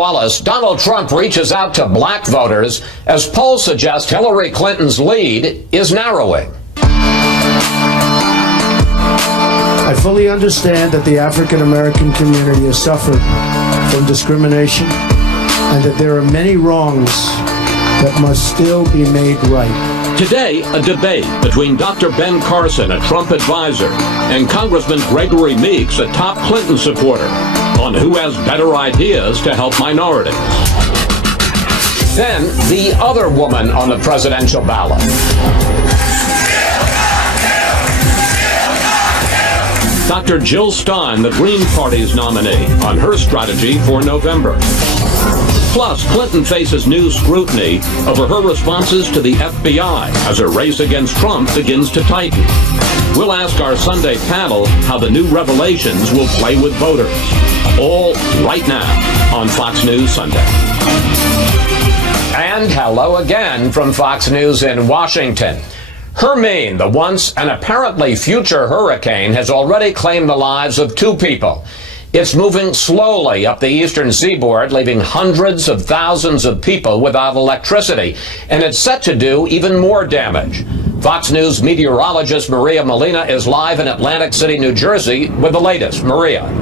Wallace, Donald Trump reaches out to black voters as polls suggest Hillary Clinton's lead is narrowing. I fully understand that the African American community has suffered from discrimination and that there are many wrongs that must still be made right. Today, a debate between Dr. Ben Carson, a Trump advisor, and Congressman Gregory Meeks, a top Clinton supporter, on who has better ideas to help minorities. Then, the other woman on the presidential ballot. Dr. Jill Stein, the Green Party's nominee, on her strategy for November. Plus, Clinton faces new scrutiny over her responses to the FBI as her race against Trump begins to tighten. We'll ask our Sunday panel how the new revelations will play with voters. All right now on Fox News Sunday. And hello again from Fox News in Washington. Hermine, the once and apparently future hurricane, has already claimed the lives of 2 people. It's moving slowly up the eastern seaboard, leaving hundreds of thousands of people without electricity, and it's set to do even more damage. Fox News meteorologist Maria Molina is live in Atlantic City, New Jersey, with the latest. Maria.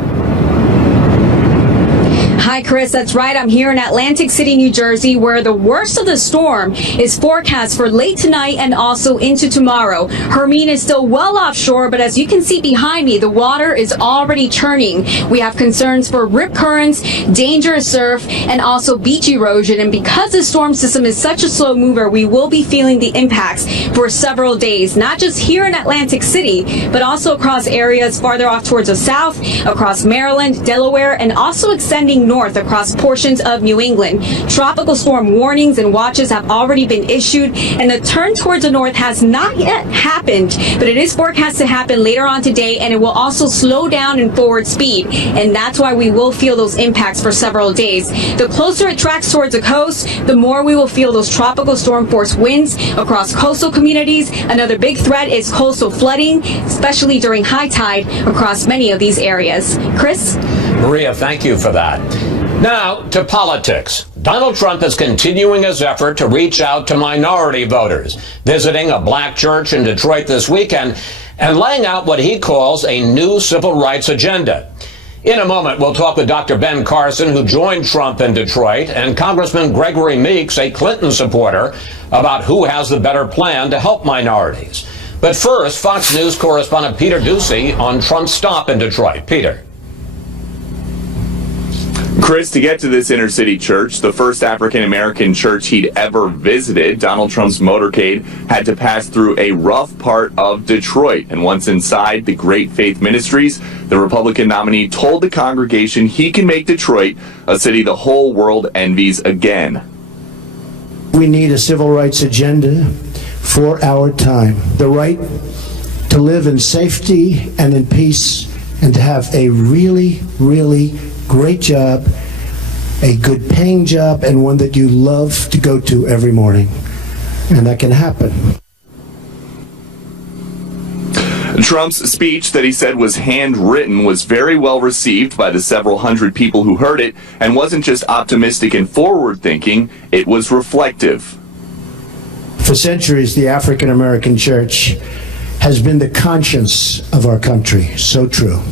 Hi, Chris. That's right. I'm here in Atlantic City, New Jersey, where the worst of the storm is forecast for late tonight and also into tomorrow. Hermine is still well offshore, but as you can see behind me, the water is already churning. We have concerns for rip currents, dangerous surf, and also beach erosion. And because the storm system is such a slow mover, we will be feeling the impacts for several days, not just here in Atlantic City, but also across areas farther off towards the south, across Maryland, Delaware, and also extending north across portions of New England. Tropical storm warnings and watches have already been issued, and the turn towards the north has not yet happened, but it is forecast to happen later on today, and it will also slow down in forward speed, and that's why we will feel those impacts for several days. The closer it tracks towards the coast, the more we will feel those tropical storm force winds across coastal communities. Another big threat is coastal flooding, especially during high tide across many of these areas. Chris? Maria, thank you for that. Now to politics. Donald Trump is continuing his effort to reach out to minority voters, visiting a black church in Detroit this weekend and laying out what he calls a new civil rights agenda. In a moment, we'll talk with Dr. Ben Carson, who joined Trump in Detroit, and Congressman Gregory Meeks, a Clinton supporter, about who has the better plan to help minorities. But first, Fox News correspondent Peter Ducey on Trump's stop in Detroit. Peter. Chris, to get to this inner city church, the first African-American church he'd ever visited, Donald Trump's motorcade had to pass through a rough part of Detroit. And once inside the Great Faith Ministries, the Republican nominee told the congregation he can make Detroit a city the whole world envies again. We need a civil rights agenda for our time. The right to live in safety and in peace and to have a really, really great job, a good paying job, and one that you love to go to every morning. And that can happen. Trump's speech that he said was handwritten was very well received by the several hundred people who heard it, and wasn't just optimistic and forward-thinking, it was reflective. For centuries, the African American church has been the conscience of our country. So true.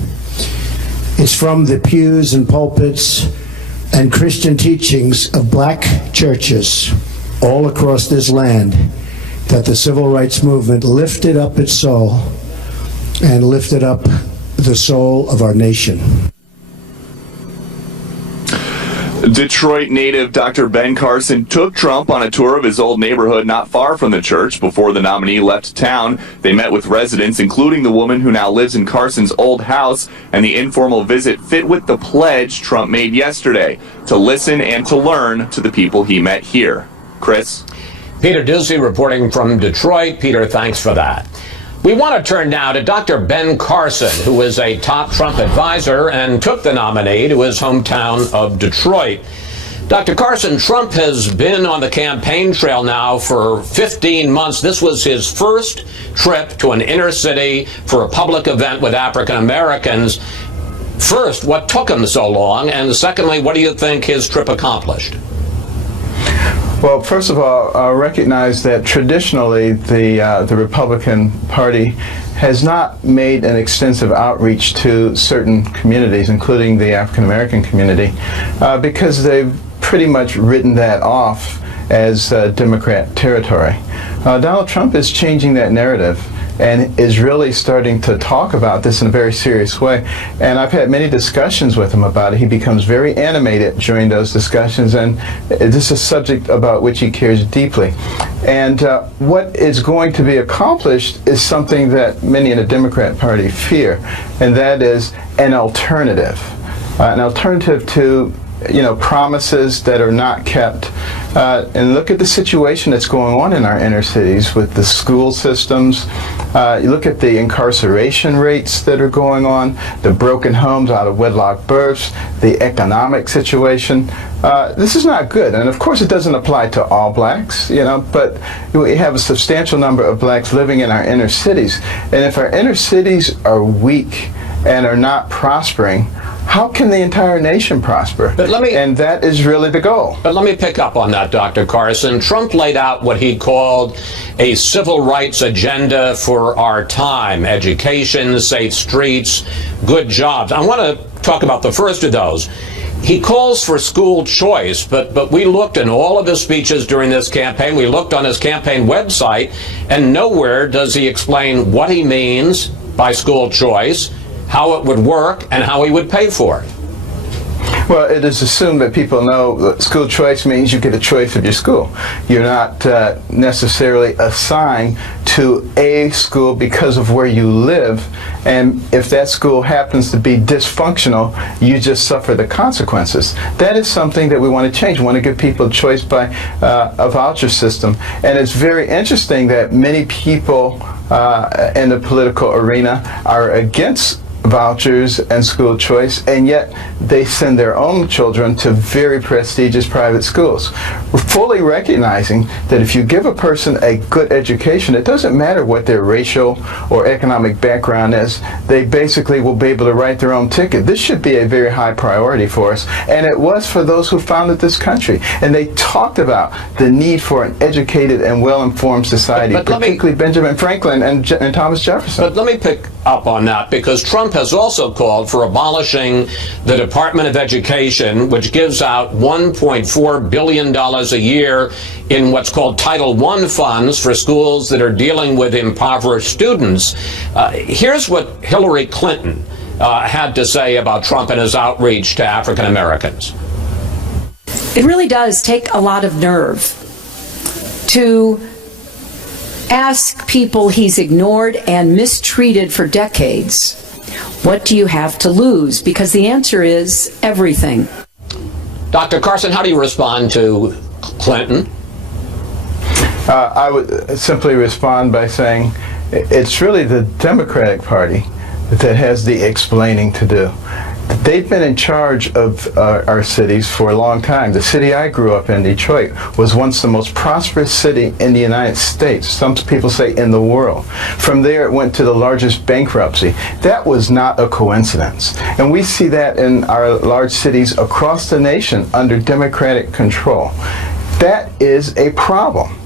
It's from the pews and pulpits and Christian teachings of black churches all across this land that the civil rights movement lifted up its soul and lifted up the soul of our nation. Detroit native Dr. Ben Carson took Trump on a tour of his old neighborhood not far from the church. Before the nominee left town, they met with residents, including the woman who now lives in Carson's old house, and the informal visit fit with the pledge Trump made yesterday to listen and to learn to the people he met here. Chris? Peter Ducey reporting from Detroit. Peter, thanks for that. We want to turn now to Dr. Ben Carson, who is a top Trump advisor and took the nominee to his hometown of Detroit. Dr. Carson, Trump has been on the campaign trail now for 15 months. This was his first trip to an inner city for a public event with African Americans. First, what took him so long? And secondly, what do you think his trip accomplished? Well, first of all, recognize that traditionally the Republican Party has not made an extensive outreach to certain communities, including the African American community, because they've pretty much written that off as Democrat territory. Donald Trump is changing that narrative and is really starting to talk about this in a very serious way. And I've had many discussions with him about it. He becomes very animated during those discussions, and this is a subject about which he cares deeply. And what is going to be accomplished is something that many in the Democrat Party fear, and that is an alternative to promises that are not kept. And look at the situation that's going on in our inner cities with the school systems. You look at the incarceration rates that are going on, the broken homes, out of wedlock births, the economic situation. This is not good. And of course it doesn't apply to all blacks, but we have a substantial number of blacks living in our inner cities. And if our inner cities are weak and are not prospering, how can the entire nation prosper? And that is really the goal. But let me pick up on that, Dr. Carson. Trump laid out what he called a civil rights agenda for our time: education, safe streets, good jobs. I want to talk about the first of those. He calls for school choice, but we looked in all of his speeches during this campaign, we looked on his campaign website, and nowhere does he explain what he means by school choice, how it would work, and how he would pay for it. Well, it is assumed that people know that school choice means you get a choice of your school. You're not necessarily assigned to a school because of where you live, and if that school happens to be dysfunctional, you just suffer the consequences. That is something that we want to change. We want to give people choice by a voucher system, and it's very interesting that many people in the political arena are against vouchers and school choice, and yet they send their own children to very prestigious private schools. We're fully recognizing that if you give a person a good education, it doesn't matter what their racial or economic background is, they basically will be able to write their own ticket. This should be a very high priority for us, and it was for those who founded this country. And they talked about the need for an educated and well-informed society, particularly Benjamin Franklin and Thomas Jefferson. But let me pick up on that, because Trump has also called for abolishing the Department of Education, which gives out $1.4 billion a year in what's called Title I funds for schools that are dealing with impoverished students. Here's what Hillary Clinton had to say about Trump and his outreach to African Americans. It really does take a lot of nerve to ask people he's ignored and mistreated for decades, what do you have to lose? Because the answer is everything. Dr. Carson, how do you respond to Clinton? I would simply respond by saying it's really the Democratic Party that has the explaining to do. They've been in charge of our cities for a long time. The city I grew up in, Detroit, was once the most prosperous city in the United States. Some people say in the world. From there, it went to the largest bankruptcy. That was not a coincidence. And we see that in our large cities across the nation under Democratic control. That is a problem.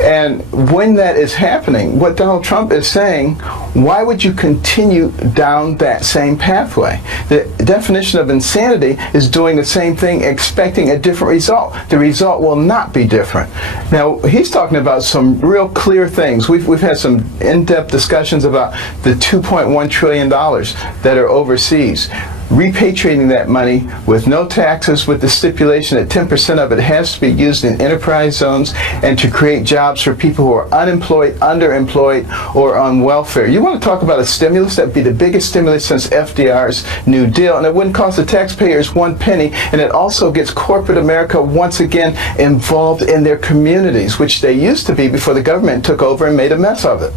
And when that is happening, what Donald Trump is saying, why would you continue down that same pathway? The definition of insanity is doing the same thing, expecting a different result. The result will not be different. Now, he's talking about some real clear things. We've had some in-depth discussions about the $2.1 trillion that are overseas. Repatriating that money with no taxes, with the stipulation that 10% of it has to be used in enterprise zones and to create jobs for people who are unemployed, underemployed, or on welfare. You want to talk about a stimulus? That would be the biggest stimulus since FDR's New Deal, and it wouldn't cost the taxpayers one penny, and it also gets corporate America once again involved in their communities, which they used to be before the government took over and made a mess of it.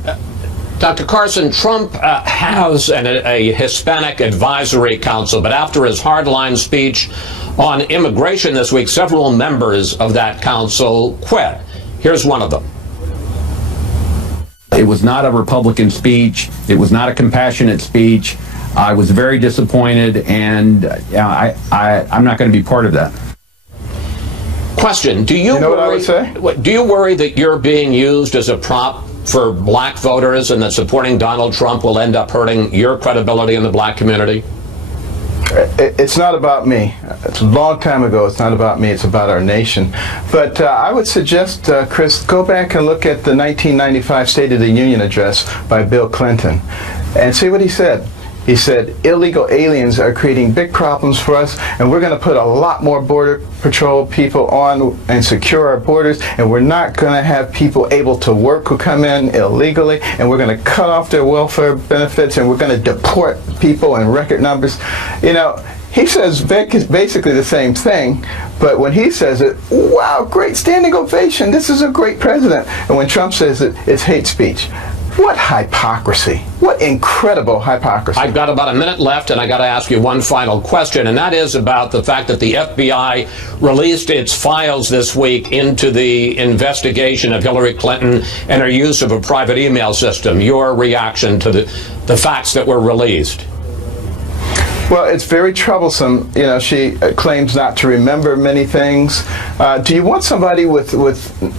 Dr. Carson, Trump has a Hispanic advisory council, but after his hardline speech on immigration this week, several members of that council quit. Here's one of them. It was not a Republican speech. It was not a compassionate speech. I was very disappointed, and I'm not going to be part of that. Question: Do you, know what I would say? Do you worry that you're being used as a prop for black voters, and that supporting Donald Trump will end up hurting your credibility in the black community? It's not about me. It's a long time ago. It's not about me. It's about our nation. But I would suggest, Chris, go back and look at the 1995 State of the Union address by Bill Clinton and see what he said. He said, illegal aliens are creating big problems for us, and we're going to put a lot more Border Patrol people on and secure our borders, and we're not going to have people able to work who come in illegally, and we're going to cut off their welfare benefits, and we're going to deport people in record numbers. You know, he says basically the same thing, but when he says it, wow, great standing ovation, this is a great president. And when Trump says it, it's hate speech. What hypocrisy. What incredible hypocrisy. I've got about a minute left, and I got to ask you one final question, and that is about the fact that the FBI released its files this week into the investigation of Hillary Clinton and her use of a private email system. Your reaction to the facts that were released? Well, it's very troublesome. You know, she claims not to remember many things. Do you want somebody with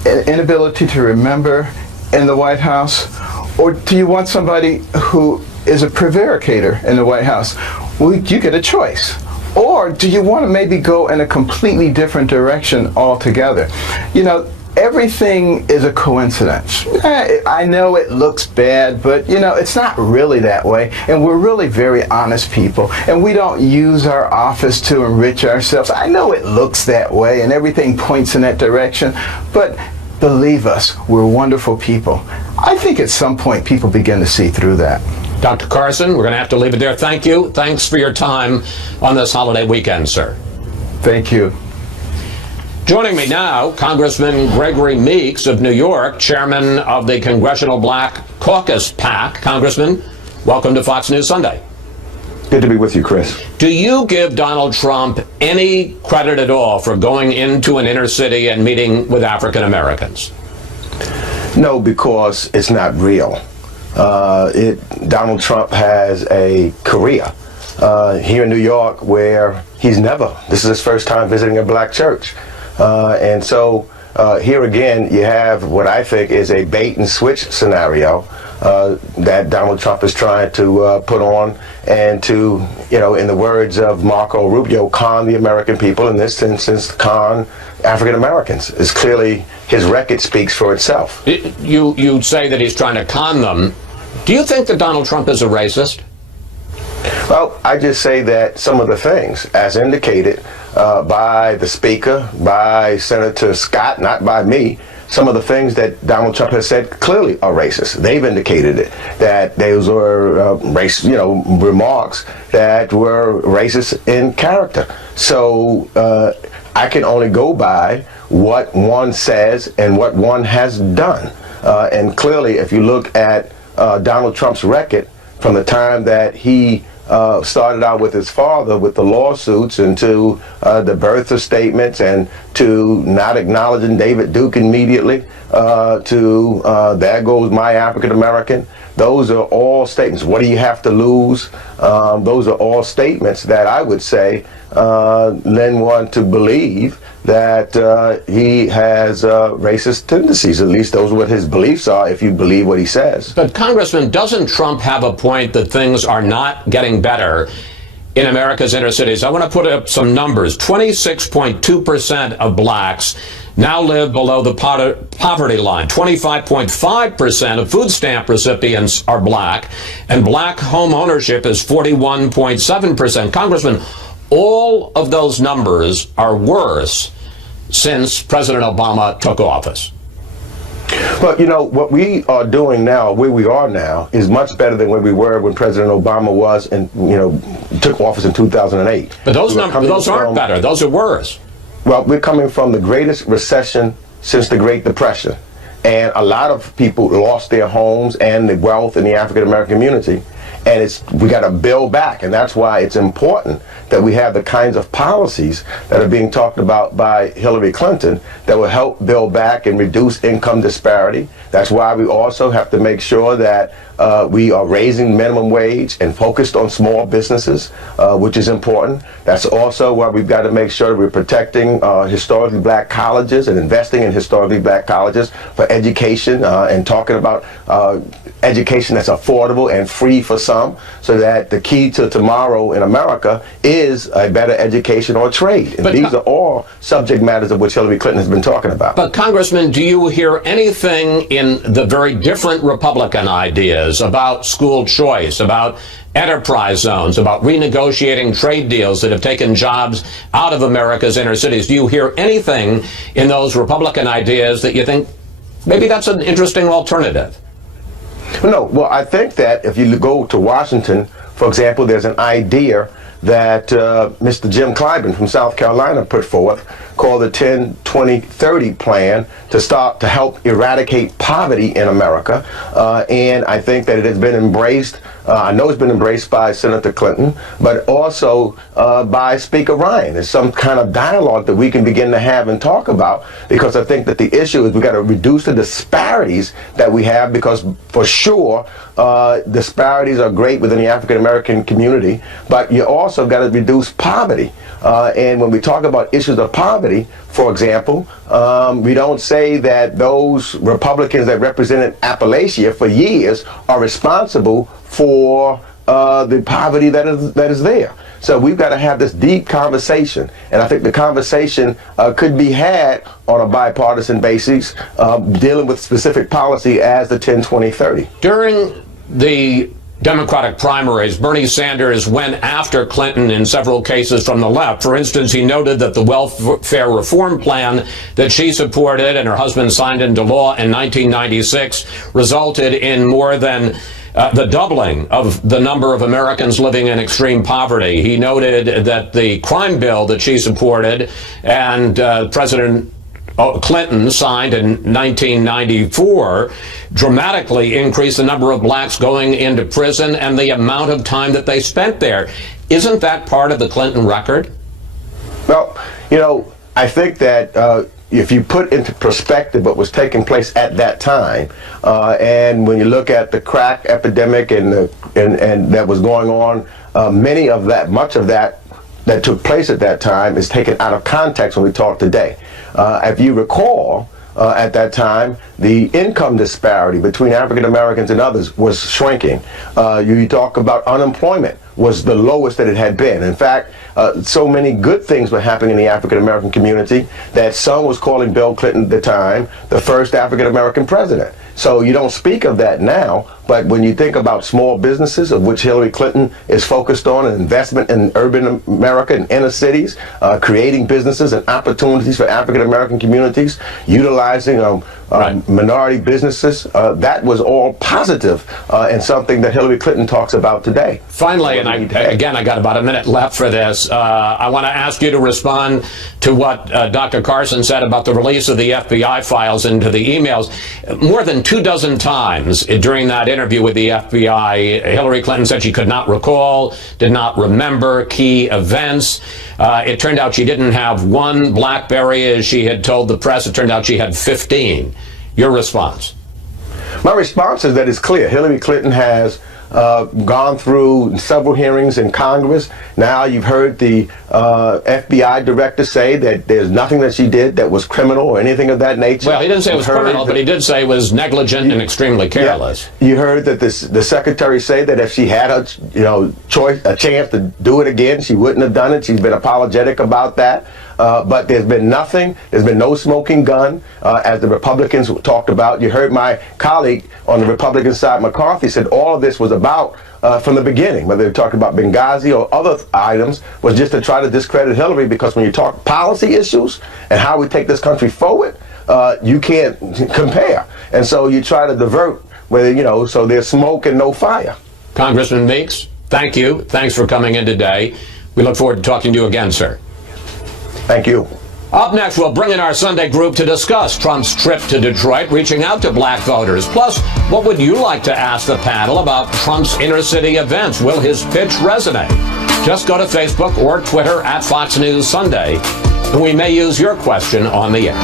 an inability to remember in the White House? Or do you want somebody who is a prevaricator in the White House? Well, you get a choice. Or do you want to maybe go in a completely different direction altogether? You know, everything is a coincidence. I know it looks bad, but you know, it's not really that way. And we're really very honest people. And we don't use our office to enrich ourselves. I know it looks that way and everything points in that direction, but believe us, we're wonderful people. I think at some point people begin to see through that. Dr. Carson, we're going to have to leave it there. Thank you. Thanks for your time on this holiday weekend, sir. Thank you. Joining me now, Congressman Gregory Meeks of New York, chairman of the Congressional Black Caucus PAC. Congressman, welcome to Fox News Sunday. Good to be with you, Chris. Do you give Donald Trump any credit at all for going into an inner city and meeting with African Americans? No, because it's not real. Donald Trump has a career here in New York where this is his first time visiting a black church. And so here again, you have what I think is a bait and switch scenario that Donald Trump is trying to put on and to, you know, in the words of Marco Rubio, con the American people, in this instance, con African Americans. It's clearly, his record speaks for itself. You say that he's trying to con them. Do you think that Donald Trump is a racist? Well, I just say that some of the things, as indicated by the Speaker, by Senator Scott, not by me, some of the things that Donald Trump has said clearly are racist. They've indicated it, that those were remarks that were racist in character. So I can only go by what one says and what one has done. And clearly, if you look at Donald Trump's record from the time that he started out with his father with the lawsuits and to the birther statements and to not acknowledging David Duke immediately to there goes my African American. Those are all statements. What do you have to lose? Those are all statements that I would say lend one to believe that he has racist tendencies. At least those are what his beliefs are, if you believe what he says. But Congressman, doesn't Trump have a point that things are not getting better in America's inner cities? I want to put up some numbers. 26.2% of blacks now live below the poverty line. 25.5% of food stamp recipients are black, and black home ownership is 41.7%. Congressman, all of those numbers are worse since President Obama took office. But you know, what we are doing now, where we are now, is much better than where we were when President Obama was and, you know, took office in 2008. But those numbers, those aren't better. Those are worse. Well, we're coming from the greatest recession since the Great Depression. And a lot of people lost their homes and the wealth in the African American community. And we got to build back, and that's why it's important that we have the kinds of policies that are being talked about by Hillary Clinton that will help build back and reduce income disparity, That's why we also have to make sure that we are raising minimum wage and focused on small businesses, which is important. That's also why we've got to make sure we're protecting historically black colleges and investing in historically black colleges for education and talking about education that's affordable and free for some, so that the key to tomorrow in America is a better education or trade. And these are all subject matters of which Hillary Clinton has been talking about. But Congressman, do you hear anything in the very different Republican ideas about school choice, about enterprise zones, about renegotiating trade deals that have taken jobs out of America's inner cities? Do you hear anything in those Republican ideas that you think maybe that's an interesting alternative? No, well, I think that if you go to Washington, for example, there's an idea that Mr. Jim Clyburn from South Carolina put forth called the 10-20-30 plan to help eradicate poverty in America. And I think that it has been embraced. I know it's been embraced by Senator Clinton, but also by Speaker Ryan. There's some kind of dialogue that we can begin to have and talk about, because I think that the issue is we've got to reduce the disparities that we have, because for sure disparities are great within the African American community, but you also got to reduce poverty. And when we talk about issues of poverty, for example, we don't say that those Republicans that represented Appalachia for years are responsible for the poverty that is there. So we've got to have this deep conversation, and I think the conversation could be had on a bipartisan basis, dealing with specific policy as the 10-20-30. During the Democratic primaries, Bernie Sanders went after Clinton in several cases from the left. For instance, he noted that the welfare reform plan that she supported and her husband signed into law in 1996 resulted in more than the doubling of the number of Americans living in extreme poverty. He noted that the crime bill that she supported and President Clinton signed in 1994 dramatically increased the number of blacks going into prison and the amount of time that they spent there. Isn't that part of the Clinton record? Well, you know, I think that if you put into perspective what was taking place at that time, and when you look at the crack epidemic and that was going on, much of that took place at that time is taken out of context when we talk today. If you recall, at that time, the income disparity between African Americans and others was shrinking. You talk about unemployment was the lowest that it had been. In fact, so many good things were happening in the African American community that some was calling Bill Clinton at the time the first African American president. So you don't speak of that now, but when you think about small businesses, of which Hillary Clinton is focused on, an investment in urban America and inner cities, creating businesses and opportunities for African American communities, utilizing minority businesses, that was all positive and something that Hillary Clinton talks about today. Finally, and I got about a minute left for this, I want to ask you to respond to what Dr. Carson said about the release of the FBI files into the emails. More than 24 times during that interview with the FBI, Hillary Clinton said she could not recall, did not remember key events. It turned out she didn't have one BlackBerry, as she had told the press. It turned out she had 15. Your response? My response is that it's clear. Hillary Clinton has gone through several hearings in Congress. Now you've heard the FBI director say that there's nothing that she did that was criminal or anything of that nature. Well, he didn't say it was criminal, but he did say it was negligent and extremely careless. Yeah. You heard that the secretary say that if she had a chance to do it again, she wouldn't have done it. She's been apologetic about that. But there's been nothing. There's been no smoking gun, as the Republicans talked about. You heard my colleague on the Republican side, McCarthy, said all of this was about from the beginning, whether they're talking about Benghazi or other items, was just to try to discredit Hillary, because when you talk policy issues and how we take this country forward, you can't compare. And so you try to divert, so there's smoke and no fire. Congressman Meeks, thank you. Thanks for coming in today. We look forward to talking to you again, sir. Thank you. Up next, we'll bring in our Sunday group to discuss Trump's trip to Detroit, reaching out to black voters. Plus, what would you like to ask the panel about Trump's inner city events? Will his pitch resonate? Just go to Facebook or Twitter at Fox News Sunday, and we may use your question on the air.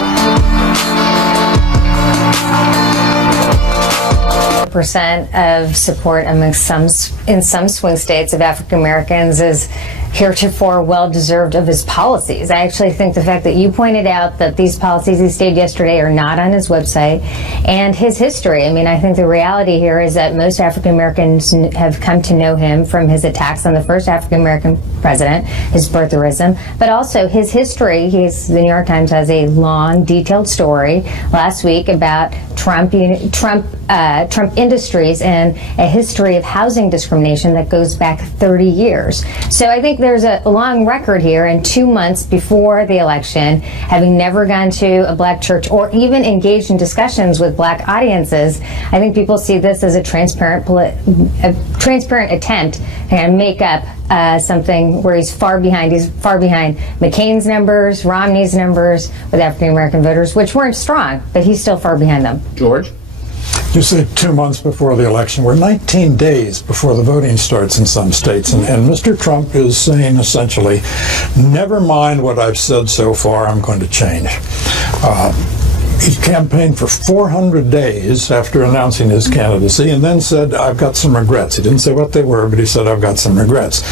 0% of support in some swing states of African Americans is heretofore well-deserved of his policies. I actually think the fact that you pointed out that these policies he stated yesterday are not on his website, and his history. I mean, I think the reality here is that most African Americans have come to know him from his attacks on the first African American president, his birtherism, but also his history. The New York Times has a long, detailed story last week about Trump Industries and a history of housing discrimination that goes back 30 years. So I think there's a long record here, and 2 months before the election, having never gone to a black church or even engaged in discussions with black audiences, I think people see this as a transparent attempt to make up something where he's far behind. He's far behind McCain's numbers, Romney's numbers with African American voters, which weren't strong, but he's still far behind them. George? You say 2 months before the election. We're 19 days before the voting starts in some states. And Mr. Trump is saying essentially, never mind what I've said so far, I'm going to change. He campaigned for 400 days after announcing his candidacy and then said, I've got some regrets. He didn't say what they were, but he said, I've got some regrets.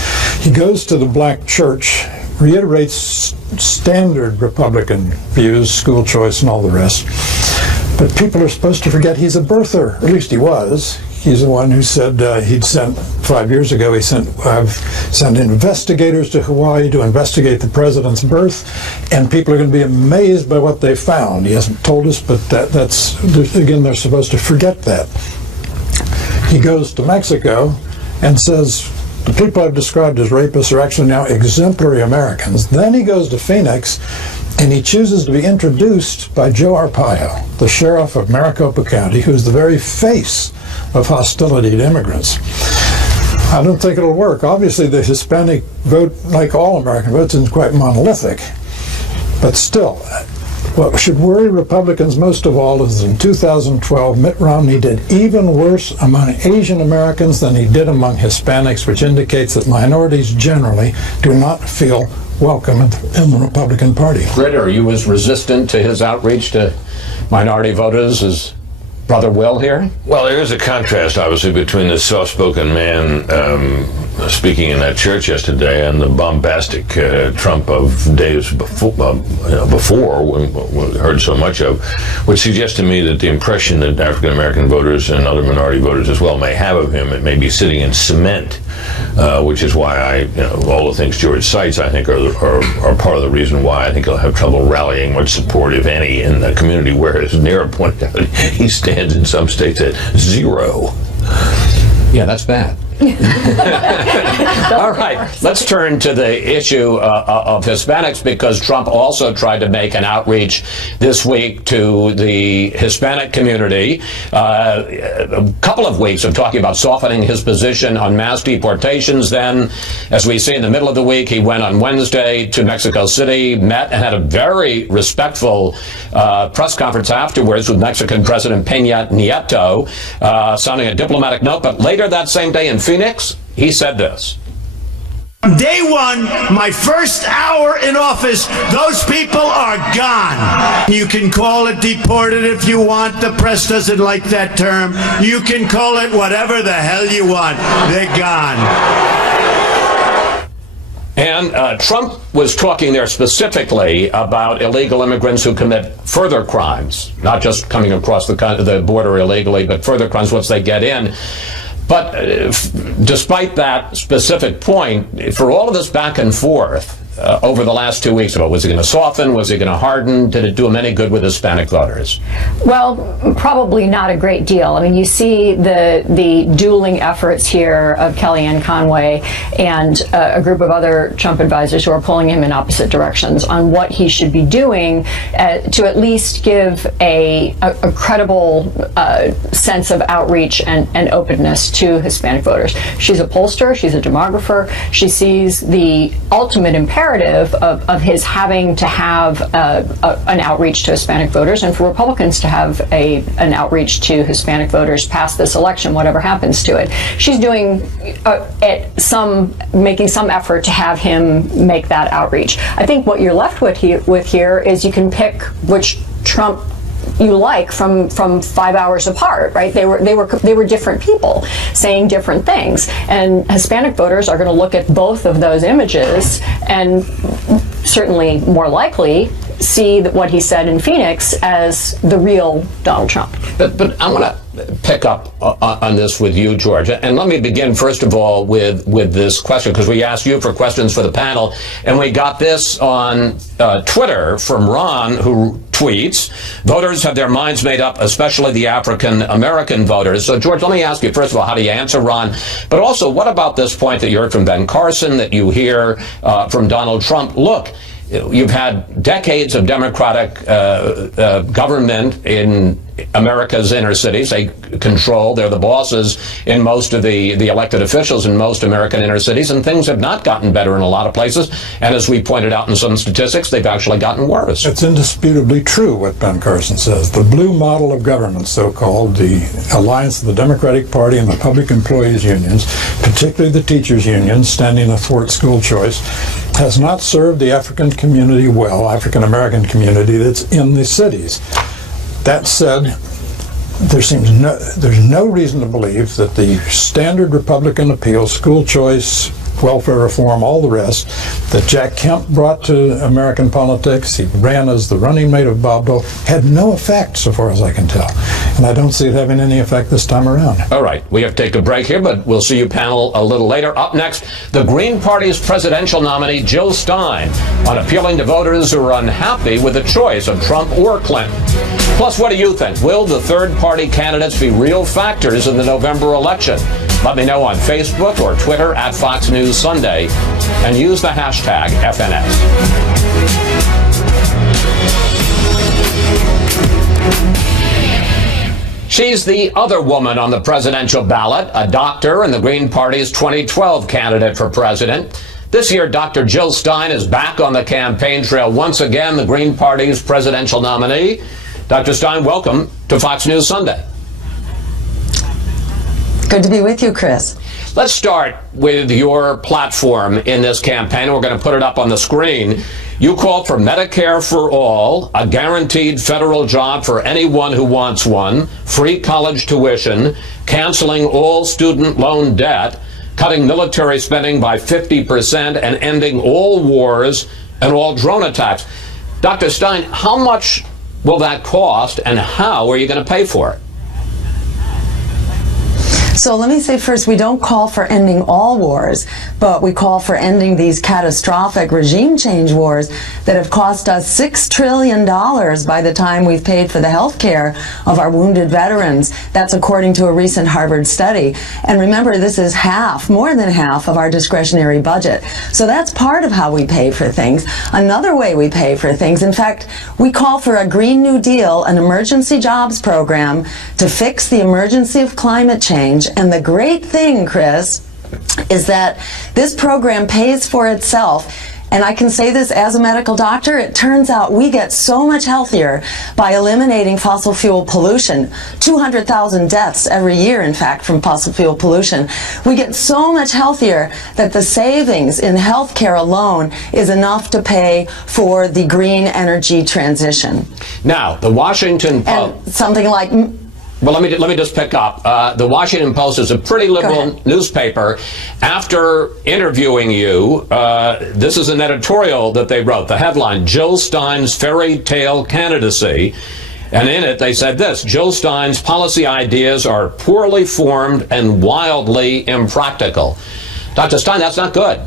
He goes to the black church, reiterates standard Republican views, school choice and all the rest. But people are supposed to forget he's a birther, at least he was. He's the one who said he'd sent, 5 years ago, I've sent investigators to Hawaii to investigate the president's birth, and people are going to be amazed by what they found. He hasn't told us, but again, they're supposed to forget that. He goes to Mexico and says, the people I've described as rapists are actually now exemplary Americans. Then he goes to Phoenix, and he chooses to be introduced by Joe Arpaio, the sheriff of Maricopa County, who's the very face of hostility to immigrants. I don't think it'll work. Obviously, the Hispanic vote, like all American votes, isn't quite monolithic. But still, what should worry Republicans most of all is in 2012, Mitt Romney did even worse among Asian Americans than he did among Hispanics, which indicates that minorities generally do not feel welcome in the Republican Party. Ritter, are you as resistant to his outreach to minority voters as Brother Will here? Well, there is a contrast, obviously, between the soft-spoken man speaking in that church yesterday and the bombastic Trump of days before when we heard so much of, which suggests to me that the impression that African-American voters and other minority voters as well may have of him, it may be sitting in cement, which is why all the things George cites, I think, are part of the reason why I think he'll have trouble rallying much support, if any, in the community, whereas Nira pointed out he stands in some states at 0. Yeah, that's bad. All right, let's turn to the issue of Hispanics, because Trump also tried to make an outreach this week to the Hispanic community. A couple of weeks of talking about softening his position on mass deportations. Then, as we see in the middle of the week, he went on Wednesday to Mexico City, met and had a very respectful press conference afterwards with Mexican President Peña Nieto, sounding a diplomatic note. But later that same day in Phoenix, he said this. Day one, my first hour in office, those people are gone. You can call it deported if you want. The press doesn't like that term. You can call it whatever the hell you want. They're gone. And Trump was talking there specifically about illegal immigrants who commit further crimes, not just coming across the border illegally, but further crimes once they get in. But despite that specific point, for all of this back and forth over the last 2 weeks, was he going to soften? Was he going to harden? Did it do him any good with Hispanic voters? Well, probably not a great deal. I mean, you see the dueling efforts here of Kellyanne Conway and a group of other Trump advisors who are pulling him in opposite directions on what he should be doing to at least give a credible sense of outreach and openness to Hispanic voters. She's a pollster. She's a demographer. She sees the ultimate imperative of his having to have an outreach to Hispanic voters, and for Republicans to have an outreach to Hispanic voters past this election, whatever happens to it. She's doing making some effort to have him make that outreach. I think what you're left with here is you can pick which Trump you like from 5 hours apart, right? They were different people saying different things, and Hispanic voters are going to look at both of those images and certainly more likely see what he said in Phoenix as the real Donald Trump. But I want to pick up on this with you, Georgia, and let me begin first of all with this question, because we asked you for questions for the panel, and we got this on Twitter from Ron, who tweets, "Voters have their minds made up, especially the African American voters." So, George, let me ask you first of all, how do you answer Ron? But also, what about this point that you heard from Ben Carson, that you hear from Donald Trump? Look, you've had decades of Democratic government in America's inner cities. They control, they're the bosses in most of the elected officials in most American inner cities, and things have not gotten better in a lot of places. And as we pointed out in some statistics, they've actually gotten worse. It's indisputably true what Ben Carson says. The blue model of government, so-called, the alliance of the Democratic Party and the public employees unions, particularly the teachers unions standing athwart school choice, has not served the African community well, African American community that's in the cities. That said, there's no reason to believe that the standard Republican appeal, school choice, welfare reform, all the rest, that Jack Kemp brought to American politics, he ran as the running mate of Bob Dole, had no effect so far as I can tell. And I don't see it having any effect this time around. All right, we have to take a break here, but we'll see you panel a little later. Up next, the Green Party's presidential nominee, Jill Stein, on appealing to voters who are unhappy with the choice of Trump or Clinton. Plus, what do you think? Will the third-party candidates be real factors in the November election? Let me know on Facebook or Twitter at Fox News Sunday, and use the hashtag FNS. She's the other woman on the presidential ballot, a doctor and the Green Party's 2012 candidate for president. This year, Dr. Jill Stein is back on the campaign trail once again, the Green Party's presidential nominee. Dr. Stein, welcome to Fox News Sunday. Good to be with you, Chris. Let's start with your platform in this campaign. We're going to put it up on the screen. You called for Medicare for all, a guaranteed federal job for anyone who wants one, free college tuition, canceling all student loan debt, cutting military spending by 50%, and ending all wars and all drone attacks. Dr. Stein, how much will that cost, and how are you going to pay for it? So let me say first, we don't call for ending all wars, but we call for ending these catastrophic regime change wars that have cost us $6 trillion by the time we've paid for the health care of our wounded veterans. That's according to a recent Harvard study. And remember, this is half, more than half, of our discretionary budget. So that's part of how we pay for things. Another way we pay for things, in fact, we call for a Green New Deal, an emergency jobs program to fix the emergency of climate change. And the great thing, Chris, is that this program pays for itself. And I can say this as a medical doctor, it turns out we get so much healthier by eliminating fossil fuel pollution. 200,000 deaths every year, in fact, from fossil fuel pollution. We get so much healthier that the savings in healthcare alone is enough to pay for the green energy transition. Now, the Washington Post... And something like... Well, let me just pick up. The Washington Post is a pretty liberal newspaper. After interviewing you, this is an editorial that they wrote. The headline, Jill Stein's Fairy Tale Candidacy. And in it, they said this: Jill Stein's policy ideas are poorly formed and wildly impractical. Dr. Stein, that's not good.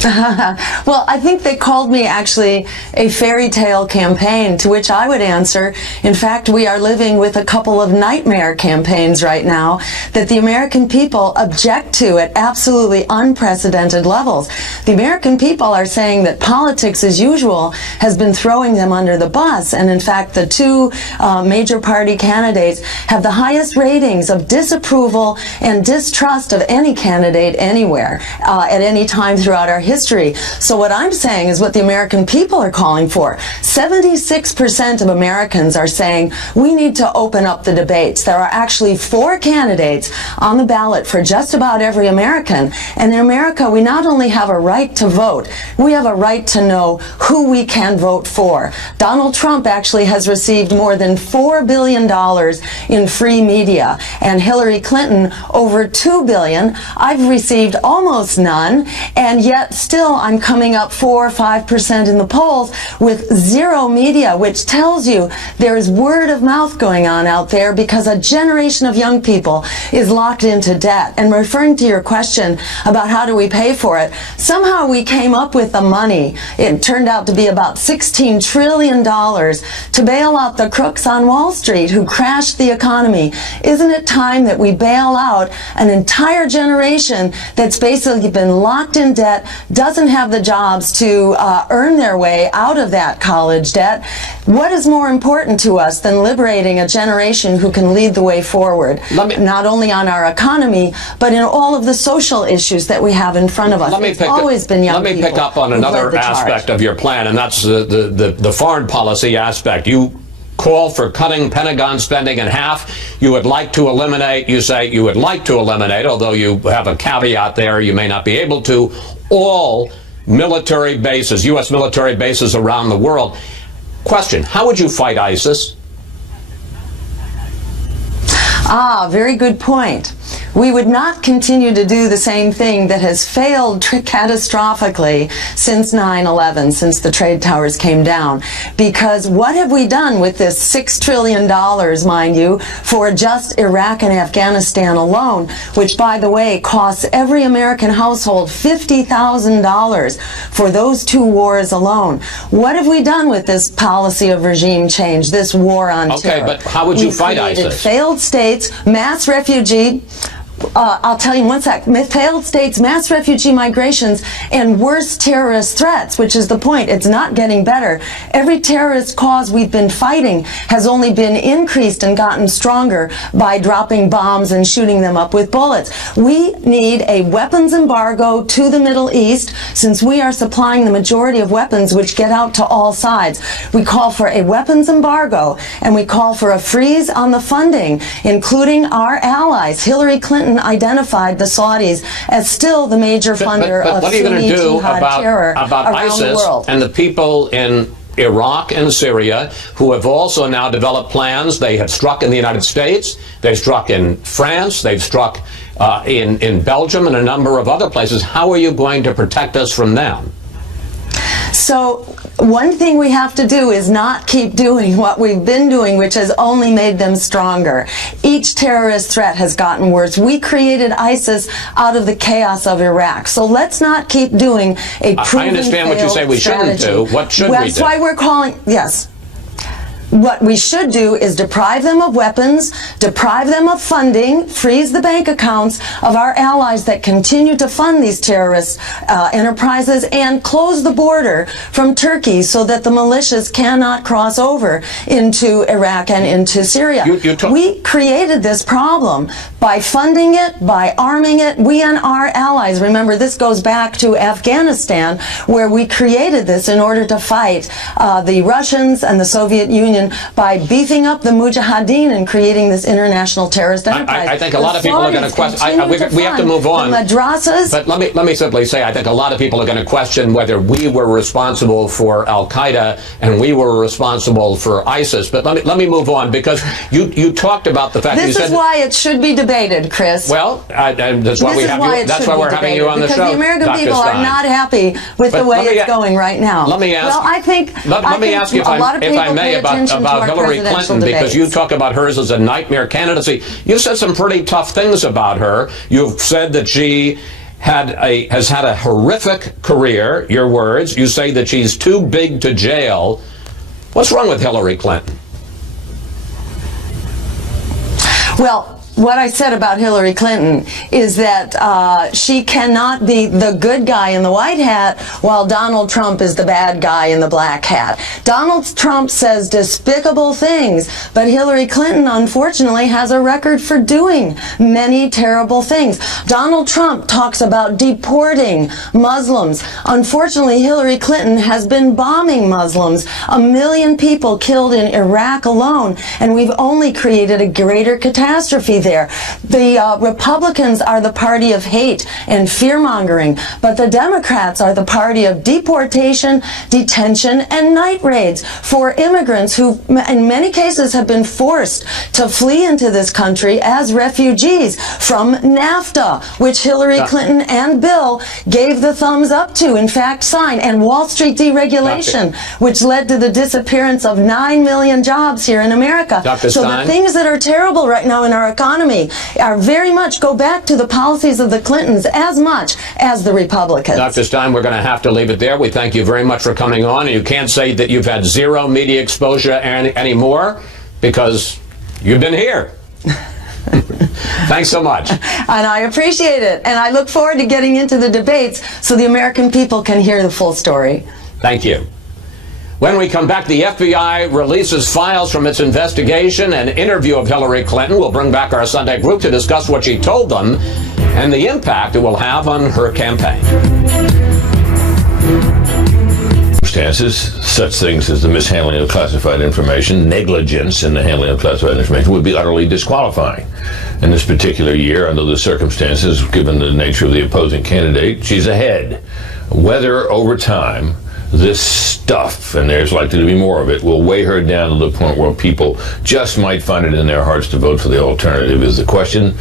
Well, I think they called me actually a fairy tale campaign, to which I would answer, in fact, we are living with a couple of nightmare campaigns right now that the American people object to at absolutely unprecedented levels. The American people are saying that politics as usual has been throwing them under the bus, and in fact, the two major party candidates have the highest ratings of disapproval and distrust of any candidate anywhere at any time throughout our history. So what I'm saying is what the American people are calling for. 76% of Americans are saying we need to open up the debates. There are actually 4 candidates on the ballot for just about every American. And in America, we not only have a right to vote, we have a right to know who we can vote for. Donald Trump actually has received more than $4 billion in free media, and Hillary Clinton over $2 billion. I've received almost none, and yet still I'm coming up 4 or 5% in the polls with zero media, which tells you there is word of mouth going on out there because a generation of young people is locked into debt. And referring to your question about how do we pay for it, somehow we came up with the money. It turned out to be about $16 trillion to bail out the crooks on Wall Street who crashed the economy. Isn't it time that we bail out an entire generation that's basically been locked in debt, doesn't have the jobs to earn their way out of that college debt? What is more important to us than liberating a generation who can lead the way forward, not only on our economy, but in all of the social issues that we have in front of us? It's always been young people. Let me pick up on another aspect of your plan, and that's the foreign policy aspect. You call for cutting Pentagon spending in half. You would like to eliminate, you say you would like to eliminate, although you have a caveat there, you may not be able to, all military bases, U.S. military bases around the world. Question, how would you fight ISIS? Very good point. We would not continue to do the same thing that has failed catastrophically since 9/11, since the trade towers came down. Because what have we done with this $6 trillion, mind you, for just Iraq and Afghanistan alone, which, by the way, costs every American household $50,000 for those 2 wars alone? What have we done with this policy of regime change, this war on terror? Okay, but how would you fight ISIS? Failed states, mass refugee. I'll tell you in one sec. Failed states, mass refugee migrations, and worse terrorist threats, which is the point. It's not getting better. Every terrorist cause we've been fighting has only been increased and gotten stronger by dropping bombs and shooting them up with bullets. We need a weapons embargo to the Middle East, since we are supplying the majority of weapons which get out to all sides. We call for a weapons embargo, and we call for a freeze on the funding, including our allies. Hillary Clinton identified the Saudis as still the major funder of Sunni jihad terror around ISIS the world. And the people in Iraq and Syria who have also now developed plans? They have struck in the United States, they've struck in France, they've struck in Belgium and a number of other places. How are you going to protect us from them? So one thing we have to do is not keep doing what we've been doing, which has only made them stronger. Each terrorist threat has gotten worse. We created ISIS out of the chaos of Iraq. So let's not keep doing a proven I understand what you say we strategy. shouldn't do. What should we do? That's why we're calling, yes. What we should do is deprive them of weapons, deprive them of funding, freeze the bank accounts of our allies that continue to fund these terrorist enterprises, and close the border from Turkey so that the militias cannot cross over into Iraq and into Syria. We created this problem by funding it, by arming it, we and our allies. Remember, this goes back to Afghanistan, where we created this in order to fight the Russians and the Soviet Union by beefing up the Mujahideen and creating this international terrorist enterprise. I think a lot of people are going to question. We have to move on. The madrasas. But let me simply say, I think a lot of people are going to question whether we were responsible for Al Qaeda and we were responsible for ISIS. But let me move on, because you talked about the fact. This is why it should be debated, Chris. Well, that's why we have you. That's why we're having you on the show, because the American Dr. people Stein. are not happy with the way it's going right now. Let me ask. Well, I think. Let me ask you, if I may, about Hillary Clinton, because you talk about hers as a nightmare candidacy. You've said some pretty tough things about her. You've said that she has had a horrific career, your words. You say that she's too big to jail. What's wrong with Hillary Clinton? Well, what I said about Hillary Clinton is that she cannot be the good guy in the white hat while Donald Trump is the bad guy in the black hat. Donald Trump says despicable things, but Hillary Clinton, unfortunately, has a record for doing many terrible things. Donald Trump talks about deporting Muslims. Unfortunately, Hillary Clinton has been bombing Muslims. 1 million people killed in Iraq alone, and we've only created a greater catastrophe there. The Republicans are the party of hate and fear-mongering, but the Democrats are the party of deportation, detention, and night raids for immigrants who, in many cases, have been forced to flee into this country as refugees from NAFTA, which Hillary Clinton and Bill gave the thumbs up to, in fact, signed, and Wall Street deregulation, which led to the disappearance of 9 million jobs here in America. Dr. So Stein? the things that are terrible right now in our economy are very much go back to the policies of the Clintons as much as the Republicans. Dr. Stein, we're going to have to leave it there. We thank you very much for coming on. And you can't say that you've had zero media exposure anymore because you've been here. Thanks so much. And I appreciate it. And I look forward to getting into the debates so the American people can hear the full story. Thank you. When we come back, the FBI releases files from its investigation and interview of Hillary Clinton. We'll bring back our Sunday group to discuss what she told them and the impact it will have on her campaign. Such things as the mishandling of classified information, negligence in the handling of classified information would be utterly disqualifying. In this particular year, under the circumstances, given the nature of the opposing candidate, she's ahead. Whether over time this stuff, and there's likely to be more of it, will weigh her down to the point where people just might find it in their hearts to vote for the alternative is the question.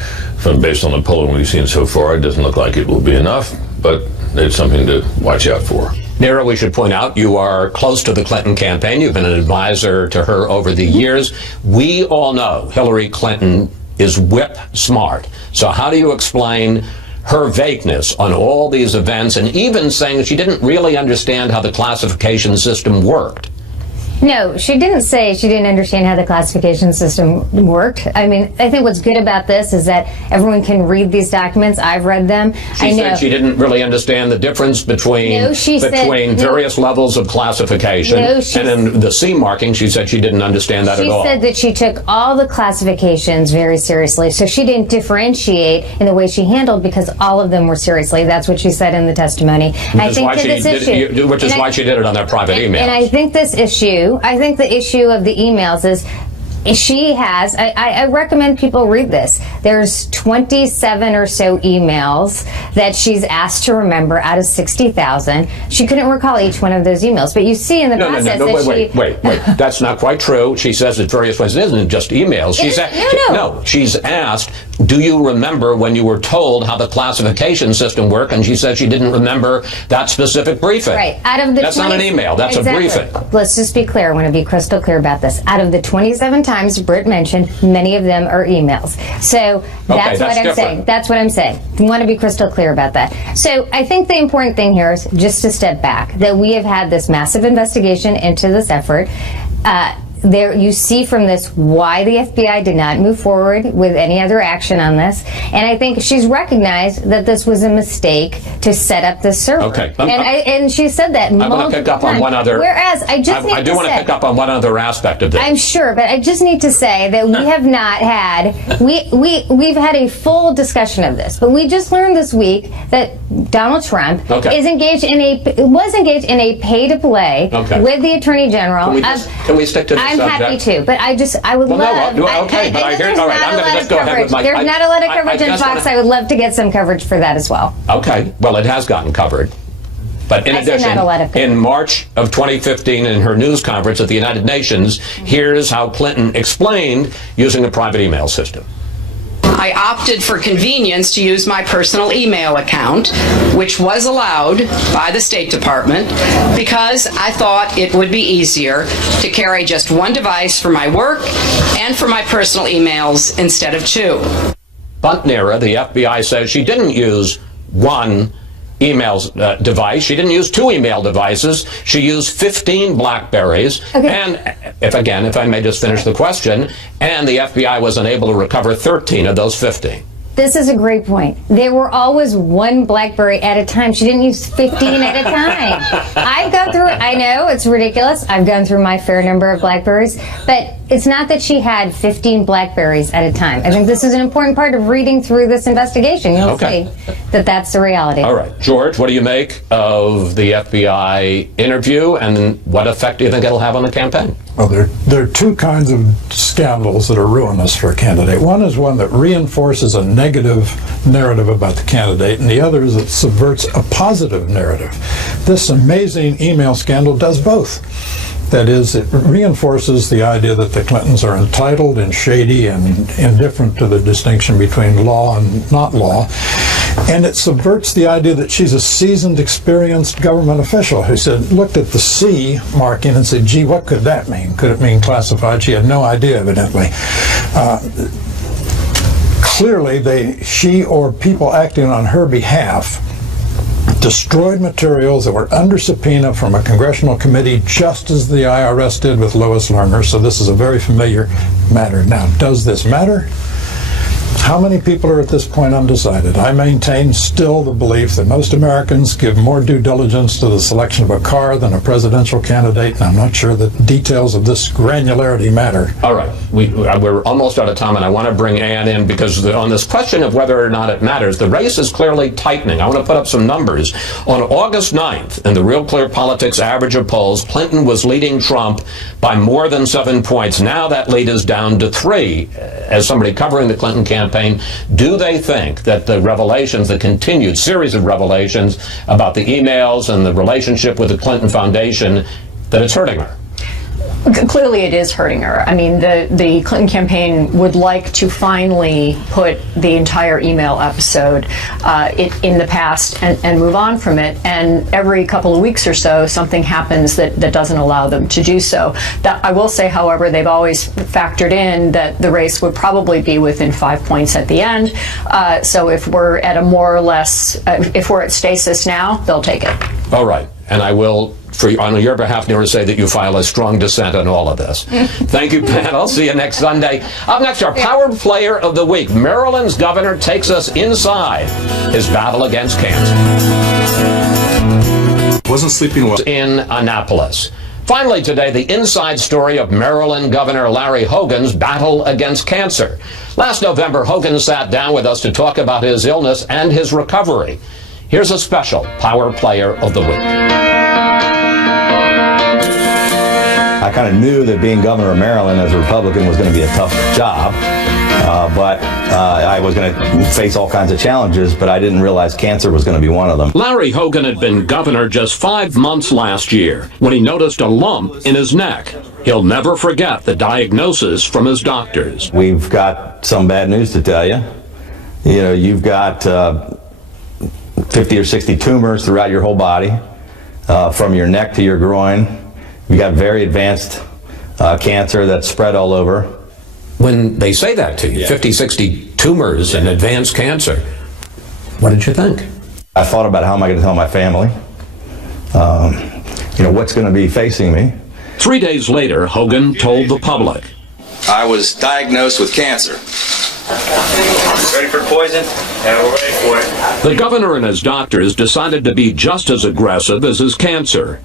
Based on the polling we've seen so far, it doesn't look like it will be enough, but it's something to watch out for. Nira, we should point out you are close to the Clinton campaign. You've been an advisor to her over the years. We all know Hillary Clinton is whip smart. So how do you explain her vagueness on all these events and even saying she didn't really understand how the classification system worked? No, she didn't say she didn't understand how the classification system worked. I mean, I think what's good about this is that everyone can read these documents. I've read them. She said she didn't really understand the difference between various levels of classification. And in the C marking, she said she didn't understand that at all. She said that she took all the classifications very seriously. So she didn't differentiate in the way she handled because all of them were seriously. That's what she said in the testimony. Which is why she did it on their private emails. And I think this issue, I think the issue of the emails is she has, I recommend people read this. There's 27 or so emails that she's asked to remember out of 60,000. She couldn't recall each one of those emails, but you see in the process that wait. That's not quite true. She says it various ways. It isn't just emails. She's asked, do you remember when you were told how the classification system worked? And she said she didn't remember that specific briefing. Right. That's not an email. That's a briefing. Let's just be clear. I want to be crystal clear about this. Out of the 27 times Britt mentioned, many of them are emails. So that's what I'm saying. That's what I'm saying. You want to be crystal clear about that. So I think the important thing here is just to step back, that we have had this massive investigation into this effort. There, you see from this why the FBI did not move forward with any other action on this, and I think she's recognized that this was a mistake to set up this server. Okay, and she said that. I want to pick up on one other. Whereas I want to pick up on one other aspect of this. I'm sure, but I just need to say that we have not had we've had a full discussion of this, but we just learned this week that Donald Trump was engaged in a pay to play with the Attorney General. Can we stick to this? I'm happy to, but I would love. But I hear. All right, I'm going to just go ahead with my. There's not a lot of coverage in Fox. I would love to get some coverage for that as well. Okay, well, it has gotten covered. But in addition, in March of 2015, in her news conference at the United Nations, here's how Clinton explained using a private email system. I opted for convenience to use my personal email account, which was allowed by the State Department, because I thought it would be easier to carry just one device for my work and for my personal emails instead of two. But Nira, the FBI says she didn't use one email device. She didn't use 2 email devices. She used 15 BlackBerries. Okay. And if I may just finish the question, and the FBI was unable to recover 13 of those 15. This is a great point. There were always 1 BlackBerry at a time. She didn't use 15 at a time. I've gone through, I know, it's ridiculous. I've gone through my fair number of BlackBerries, but it's not that she had 15 BlackBerries at a time. I think this is an important part of reading through this investigation. You'll see that that's the reality. All right. George, what do you make of the FBI interview, and what effect do you think it'll have on the campaign? Well, there are 2 kinds of scandals that are ruinous for a candidate. One is one that reinforces a negative narrative about the candidate, and the other is that subverts a positive narrative. This amazing email scandal does both. That is, it reinforces the idea that the Clintons are entitled and shady and indifferent to the distinction between law and not law. And it subverts the idea that she's a seasoned, experienced government official who looked at the C marking and said, gee, what could that mean? Could it mean classified? She had no idea, evidently. Clearly, she or people acting on her behalf destroyed materials that were under subpoena from a congressional committee, just as the IRS did with Lois Lerner. So this is a very familiar matter. Now, does this matter? How many people are at this point undecided? I maintain still the belief that most Americans give more due diligence to the selection of a car than a presidential candidate, and I'm not sure that details of this granularity matter. All right. We're almost out of time, and I want to bring Ann in because on this question of whether or not it matters, the race is clearly tightening. I want to put up some numbers. On August 9th, in the Real Clear Politics average of polls, Clinton was leading Trump by more than 7 points. Now that lead is down to 3. As somebody covering the Clinton campaign, do they think that the revelations, the continued series of revelations about the emails and the relationship with the Clinton Foundation, that it's hurting her? Clearly it is hurting her. I mean, the Clinton campaign would like to finally put the entire email episode in the past and move on from it. And every couple of weeks or so, something happens that doesn't allow them to do so. That, I will say, however, they've always factored in that the race would probably be within 5 points at the end. So if we're at a more or less, if we're at stasis now, they'll take it. All right. And I will, on your behalf, Nora, say that you file a strong dissent on all of this. Thank you, Pat. I'll see you next Sunday. Up next, our Power Player of the Week. Maryland's governor takes us inside his battle against cancer. Wasn't sleeping well. In Annapolis. Finally today, the inside story of Maryland Governor Larry Hogan's battle against cancer. Last November, Hogan sat down with us to talk about his illness and his recovery. Here's a special Power Player of the Week. I kind of knew that being governor of Maryland as a Republican was going to be a tough job, but I was going to face all kinds of challenges, but I didn't realize cancer was going to be one of them. Larry Hogan had been governor just 5 months last year when he noticed a lump in his neck. He'll never forget the diagnosis from his doctors. We've got some bad news to tell you. You know, you've got 50 or 60 tumors throughout your whole body, from your neck to your groin. You've got very advanced cancer that's spread all over. When they say that to you, 50, 60 tumors and advanced cancer, what did you think? I thought about how am I going to tell my family, what's going to be facing me. 3 days later, Hogan told the public. I was diagnosed with cancer. Ready for poison? Yeah, we're ready for it. The governor and his doctors decided to be just as aggressive as his cancer.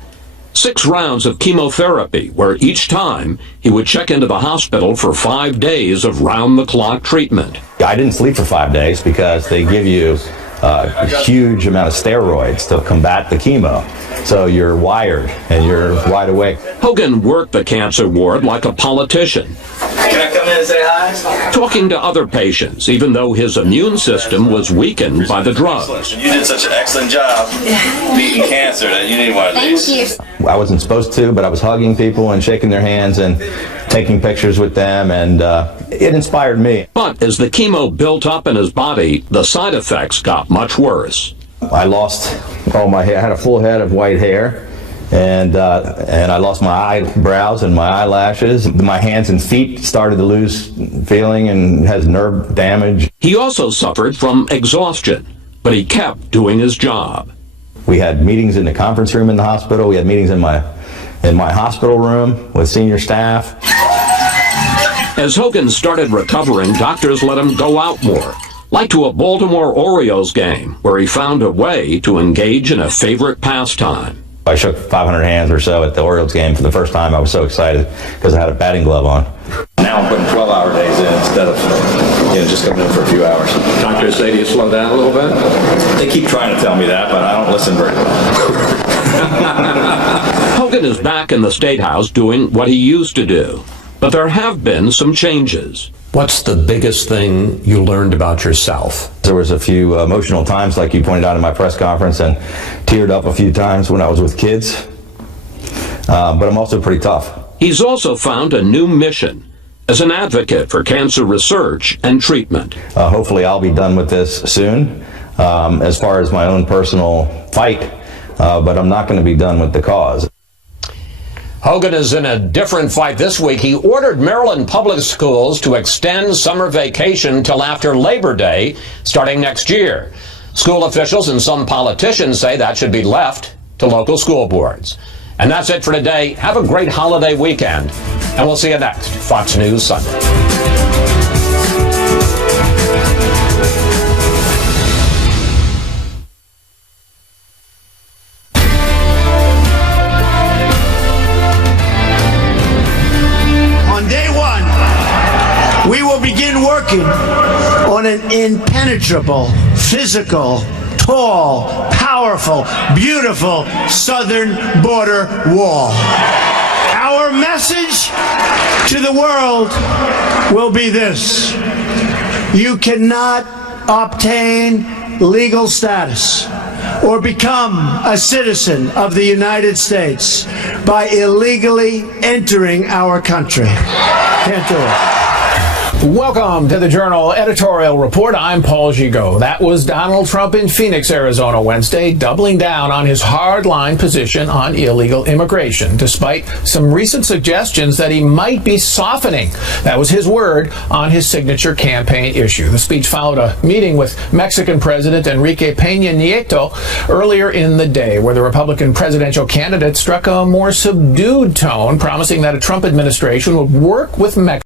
6 rounds of chemotherapy, where each time he would check into the hospital for 5 days of round-the-clock treatment. I didn't sleep for 5 days because they give you a huge amount of steroids to combat the chemo. So you're wired and you're wide awake. Hogan worked the cancer ward like a politician. Can I come in and say hi? Talking to other patients, even though his immune system was weakened by the drugs. You did such an excellent job beating cancer that you need one of these. Thank you. I wasn't supposed to, but I was hugging people and shaking their hands and taking pictures with them, and it inspired me. But as the chemo built up in his body, the side effects got much worse. I lost all my hair. I had a full head of white hair, and I lost my eyebrows and my eyelashes. My hands and feet started to lose feeling and has nerve damage. He also suffered from exhaustion, but he kept doing his job. We had meetings in the conference room in the hospital. We had meetings in my hospital room with senior staff. As Hogan started recovering, doctors let him go out more, like to a Baltimore Orioles game, where he found a way to engage in a favorite pastime. I shook 500 hands or so at the Orioles game for the first time. I was so excited because I had a batting glove on. Now I'm putting 12-hour days in instead of just coming in for a few hours. Doctors say, do you slow down a little bit? They keep trying to tell me that, but I don't listen very well. Hogan is back in the State House doing what he used to do. But there have been some changes. What's the biggest thing you learned about yourself? There was a few emotional times, like you pointed out in my press conference, and teared up a few times when I was with kids. But I'm also pretty tough. He's also found a new mission as an advocate for cancer research and treatment. Hopefully I'll be done with this soon, as far as my own personal fight, but I'm not going to be done with the cause. Hogan is in a different fight this week. He ordered Maryland public schools to extend summer vacation till after Labor Day, starting next year. School officials and some politicians say that should be left to local school boards. And that's it for today. Have a great holiday weekend, and we'll see you next Fox News Sunday. We will begin working on an impenetrable, physical, tall, powerful, beautiful southern border wall. Our message to the world will be this: you cannot obtain legal status or become a citizen of the United States by illegally entering our country. Can't do it. Welcome to the Journal Editorial Report. I'm Paul Gigot. That was Donald Trump in Phoenix, Arizona Wednesday, doubling down on his hardline position on illegal immigration, despite some recent suggestions that he might be softening. That was his word on his signature campaign issue. The speech followed a meeting with Mexican President Enrique Peña Nieto earlier in the day, where the Republican presidential candidate struck a more subdued tone, promising that a Trump administration would work with Mexico